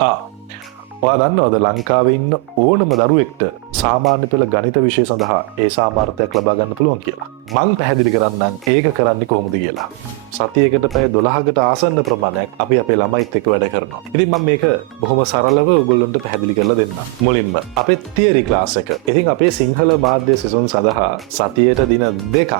ඔයා දන්නවද ලංකාවේ ඉන්න ඕනම දරුවෙක්ට සාමාන්‍ය පෙළ ගණිත විෂය සඳහා ඒ සාමාර්ථයක් ලබා ගන්න පුළුවන් කියලා. මං පැහැදිලි කරන්නම් ඒක කරන්නේ කොහොමද කියලා. සතියකට පැය 12කට ආසන්න ප්‍රමාණයක් අපි අපේ ළමයිත් එක්ක වැඩ කරනවා. ඉතින් මම මේක බොහොම සරලව ඔයගොල්ලන්ට පැහැදිලි කරලා දෙන්නම්. මුලින්ම අපේ තියරි ක්ලාස් එක. ඉතින් අපේ සිංහල මාධ්‍ය සිසුන් සඳහා සතියට දින 2ක්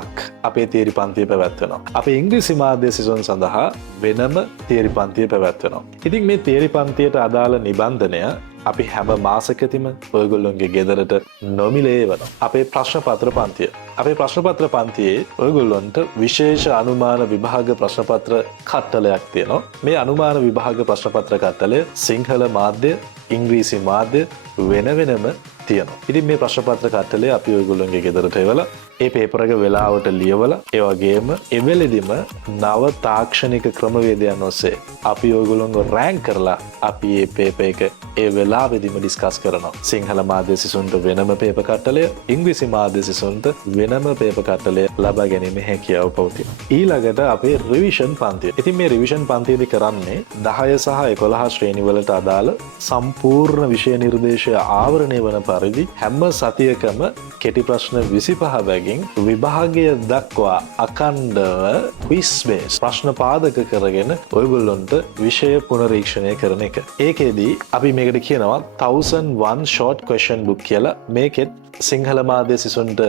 අපේ තියරි පන්තිය පැවැත්වෙනවා. අපේ ඉංග්‍රීසි මාධ්‍ය සිසුන් සඳහා වෙනම තියරි පන්තිය පැවැත්වෙනවා. ඉතින් මේ තියරි පන්තියට අදාළ නිබන්ධනය අපි හැම මාසකතිම ඔයගොල්ලොන්ගේ ගෙදරට නොමිලේ වන අපේ ප්‍රශ්න පත්‍ර පන්තිය. අපේ ප්‍රශ්න පත්‍ර පන්තියේ ඔයගොල්ලොන්ට විශේෂ අනුමාන විභාග ප්‍රශ්න පත්‍ර කට්ටලයක් තියෙනවා. මේ අනුමාන විභාග ප්‍රශ්න පත්‍ර කට්ටලය සිංහල මාධ්‍ය, ඉංග්‍රීසි මාධ්‍ය වෙන වෙනම තියෙනවා. ඉතින් මේ ප්‍රශ්න පත්‍ර කට්ටලේ අපි ඔයගොල්ලොන්ගේ ගෙදරට එවලා ඒ පේපර් එක වෙලාවට ලියවලා ඒ වගේම එවෙලෙදිම නව තාක්ෂණික ක්‍රමවේදයන් ඔස්සේ අපි ඔයගොල්ලොන්ව රෑන්ක් කරලා අපි මේ පේපර් එක ඒ වෙලාවෙදිම ඩිස්කස් කරනවා. සිංහල මාධ්‍ය සිසුන්ට වෙනම පේපර් කට්ටලය, ඉංග්‍රීසි මාධ්‍ය සිසුන්ට වෙනම පේපර් කට්ටලය ලබා ගැනීමේ හැකියාව පවතිනවා. ඊළඟට අපේ රිවිෂන් පන්තිය. ඉතින් මේ රිවිෂන් පන්තියේදී කරන්නේ 10 සහ 11 ශ්‍රේණි වලට අදාළ සම්පූර්ණ විෂය නිර්දේශය ආවරණය වන පරිදි හැම සතියකම කෙටි ප්‍රශ්න 25 බැගින් විභාගය දක්වා අඛණ්ඩව ක්විස් බේස් ප්‍රශ්න පාදක කරගෙන ඔයගොල්ලොන්ට විෂය පුනරීක්ෂණය කරන එක. ඒකෙදී අපි මේකට කියනවා 1001 short question book කියලා. මේකෙත් සිංහල මාධ්‍ය සිසුන්ට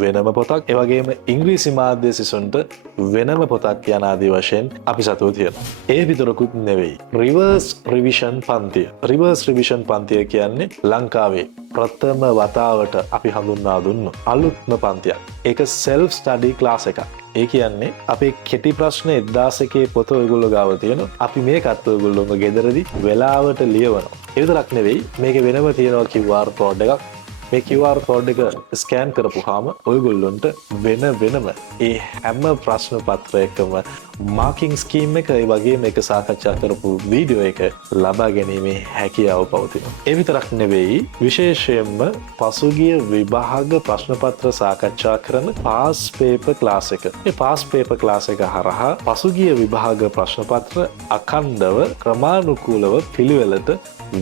වෙනම පොතක්, ඒ වගේම ඉංග්‍රීසි මාධ්‍ය සිසුන්ට වෙනම පොතක් යන ආදී වශයෙන් අපි සතුව තියෙනවා. ඒ විතරකුත් නෙවෙයි. රිවර්ස් රිවිෂන් පන්තිය. රිවර්ස් රිවිෂන් පන්තිය කියන්නේ ලංකාවේ ප්‍රථම වතාවට අපි හඳුන්වා දුන්නු අලුත්ම පන්තියක්. ඒක self study class එකක්. ඒ කියන්නේ අපේ කෙටි ප්‍රශ්න 1001 පොත ඔයගොල්ලෝ ගාව තියෙනවා. අපි මේකත් ඔයගොල්ලෝම ගෙදරදී වෙලාවට ලියවනවා. ඒ විතරක් නෙවෙයි, මේකේ වෙනම තියෙනවා QR code එකක්. මේ QR code එක ස්කෑන් කරපුවාම ඔයගොල්ලොන්ට වෙනම ඒ හැම ප්‍රශ්න පත්‍රයකම මාකින් ස්කීම් එක, ඒ වගේම මේක සාකච්ඡා කරපු වීඩියෝ එක ලබා ගැනීමේ හැකියාව පවතිනවා. ඒ විතරක් නෙවෙයි, විශේෂයෙන්ම පසුගිය විභාග ප්‍රශ්න පත්‍ර සාකච්ඡා කරන පාස් පේපර් ක්ලාස් එක. මේ පාස් පේපර් ක්ලාස් එක හරහා පසුගිය විභාග ප්‍රශ්න පත්‍ර අඛණ්ඩව ක්‍රමානුකූලව පිළිවෙලට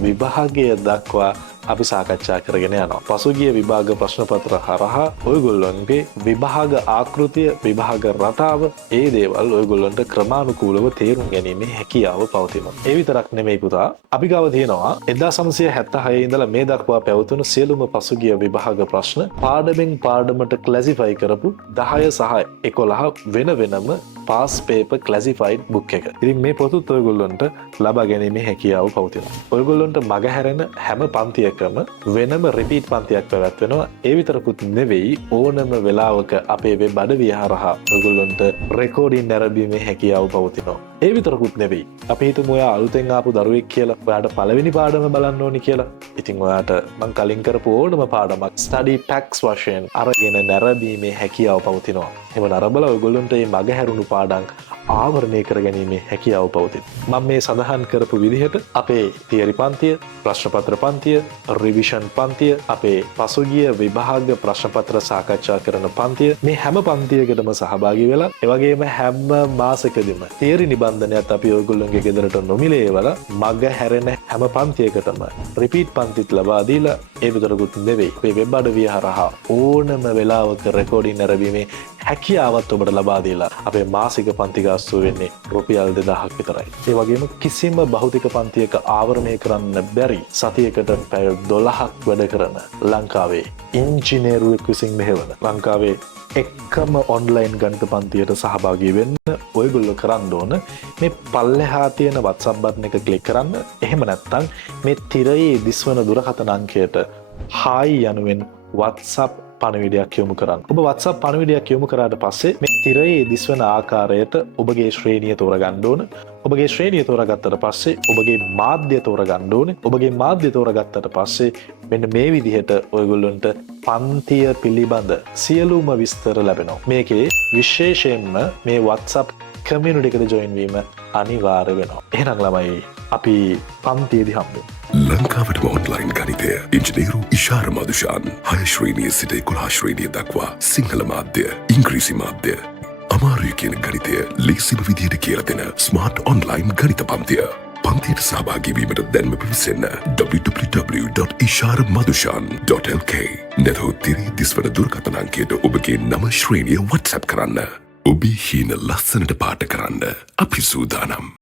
විභාගය දක්වා අපි සාකච්ඡා කරගෙන යනවා. පසුගිය විභාග ප්‍රශ්න පත්‍ර හරහා ඔයගොල්ලන්ගේ විභාග ආකෘතිය, විභාග රටාව, ඒ දේවල් ඔයගොල්ලන්ට ක්‍රමානුකූලව තේරුම් ගැනීමේ හැකියාව පවතිනවා. ඒ විතරක් නෙමෙයි පුතා, අපි ගාව තියෙනවා 1976 ඉඳලා මේ දක්වා පැවතුණු සියලුම පසුගිය විභාග ප්‍රශ්න පාඩමෙන් පාඩමට ක්ලැසිෆයි කරපු 10 සහ 11 වෙනම පාස් පේපර් ක්ලැසිෆයිඩ් බුක් එක. ඉතින් මේ පොතුත් ඔයගොල්ලන්ට ලබා ගැනීමේ හැකියාව පවතිනවා. ඔයගොල්ලන්ට මගහැරෙන හැම පන්තියකම වෙනම රිපීට් පන්තියක් පැවැත්වෙනවා. ඒ විතරකුත් නෙවෙයි, ඕනම වෙලාවක අපේ වෙබ් අඩවිය හරහා ඔයගොල්ලන්ට රෙකෝඩින් නැරඹීමේ හැකියාව පවතිනවා. ඒ විතරකුත් නෙවෙයි, අපි හිතමු ඔයා අලුතෙන් ආපු දරුවෙක් කියලා. ඔයාට පළවෙනි පාඩම බලන්න ඕනි කියලා. ඉතින් ඔයාට මං කලින් කරපු ඕනම පාඩමක් ස්ටඩි පැක්ස් වශයෙන් අරගෙන නැරඹීමේ හැකියාව පවතිනවා. එහෙම නරඹලා ඔයගොල්ලන්ට මේ මගහැරුණු පාඩම් ආවරණය කර ගැනීමේ හැකියාව පවතිනවා. මම මේ සඳහන් කරපු විදිහට අපේ තියරි පන්තිය, ප්‍රශ්න පත්‍ර පන්තිය, රිවිෂන් පන්තිය, අපේ පසුගිය විභාග ප්‍රශ්න පත්‍ර සාකච්ඡා කරන පන්තිය, මේ හැම පන්තියකටම සහභාගී වෙලා, ඒ වගේම හැම මාසෙකදීම තියරි නිබන්ධනයත් අපි ඔයගොල්ලෝගේ ගෙදරට නොමිලේ එවලා මග හැරෙන හැම පන්තියකටම රිපීට් පන්තිත් ලබා දීලා, ඒ විතරකුත් නෙවෙයි, මේ වෙබ් අඩවිය හරහා ඕනම වෙලාවක රෙකෝඩින් නැරඹීමේ හැකියාවත් ඔබට ලබා දීලා අපේ මාසික පන්ති ගාස්තුව වෙන්නේ රුපියල් 2000ක් විතරයි. ඒ වගේම කිසිම භෞතික පන්තියක ආවරණය කරන්න බැරි සතියකට පැය 12ක් වැඩ කරන ලංකාවේ ඉංජිනේරුවෙක් විසින් මෙහෙවන ලංකාවේ එකම ඔන්ලයින් ගණිත පන්තියට සහභාගී වෙන්න ඔයගොල්ලෝ කරන්න ඕන මේ පල්ලෙහා තියෙන WhatsApp බටන් එක ක්ලික් කරන්න. එහෙම නැත්නම් මේ තිරයේ දිස්වන දුරකථන අංකයට හායි යනුවෙන් WhatsApp පණවිඩයක් යොමු කරන්න. ඔබ WhatsApp පණවිඩයක් යොමු කරාට පස්සේ මේ තිරයේ දිස්වන ආකාරයට ඔබගේ ශ්‍රේණිය තෝරගන්න ඕන. ඔබගේ ශ්‍රේණිය තෝරගත්තට පස්සේ ඔබගේ මාධ්‍ය තෝරගන්න ඕනේ. ඔබගේ මාධ්‍ය තෝරගත්තට පස්සේ මෙන්න මේ විදිහට ඔයගොල්ලන්ට පන්තිය පිළිබඳ සියලුම විස්තර ලැබෙනවා. මේකේ විශේෂයෙන්ම මේ WhatsApp කමියුනිටි එකට ජොයින් වීම අනිවාර්ය වෙනවා. එහෙනම් ළමයි අපි පන්තියේදී හම්බෙමු. ලංකාවටම ඔන්ලයින් ගණිතය ඉංජිනේරු ඉෂාර මදුෂාන් 6 ශ්‍රේණිය සිට 11 ශ්‍රේණිය දක්වා සිංහල මාධ්‍ය, ඉංග්‍රීසි මාධ්‍ය, අමාරුයි කියන ගණිතය ලේසිම විදියට කියලා දෙන ස්මාර්ට් ඔන්ලයින් ගණිත පන්තිය. පන්තියට සහභාගීවීමට දැන්ම පිවිසන්න www.isharmadushan.lk නැතහොත් තිරී දිස්වන දුරකථනංකයට ඔබගේ නම ශ්‍රේණිය WhatsApp කරන්න. ඔබේ හීන ලස්සනට පාට කරන්න අපි සූදානම්.